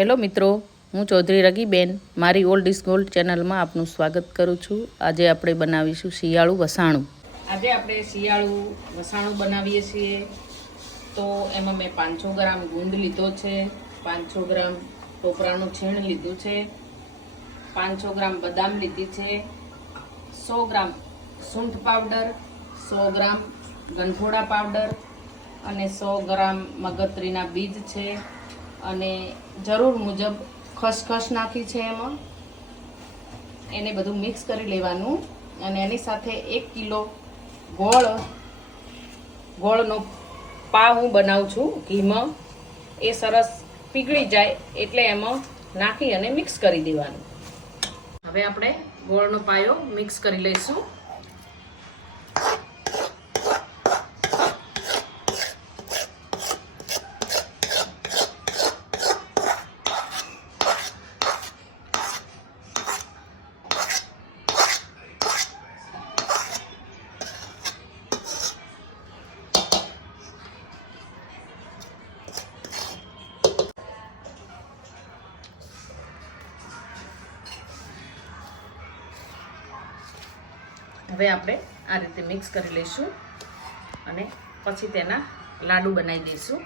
Hello મિત્રો, હું ચૌધરી રગીબેન મારી ઓલ્ડ ઇઝ ગોલ્ડ ચેનલમાં આપનું સ્વાગત કરું છું। આજે આપણે બનાવીશું શિયાળું વસાણું। આજે આપણે શિયાળું વસાણું બનાવીએ છીએ। તો એમાં મેં 500 ગ્રામ ગુંદ લીધો છે, 500 ગ્રામ ટોપરાનું છીણ લીધું છે, 500 ગ્રામ બદામ લીધી છે, 100 ગ્રામ સૂંઠ પાવડર, 100 ગ્રામ ગંઠોડા પાવડર અને 100 ગ્રામ મગજતરીના બીજ છે અને જરૂર મુજબ ખસખસ નાખી છે। એમાં એને બધું મિક્સ કરી લેવાનું અને એની સાથે 1 કિલો ગોળનો પા હું બનાવું છું ઘીમાં। એ સરસ પીગળી જાય એટલે એમાં નાખી અને મિક્સ કરી દેવાનું। હવે આપણે ગોળનો પાયો મિક્સ કરી લઈશું। હવે આપણે આ રીતે મિક્સ કરી લઈશું અને પછી તેના લાડુ બનાવી દઈશું।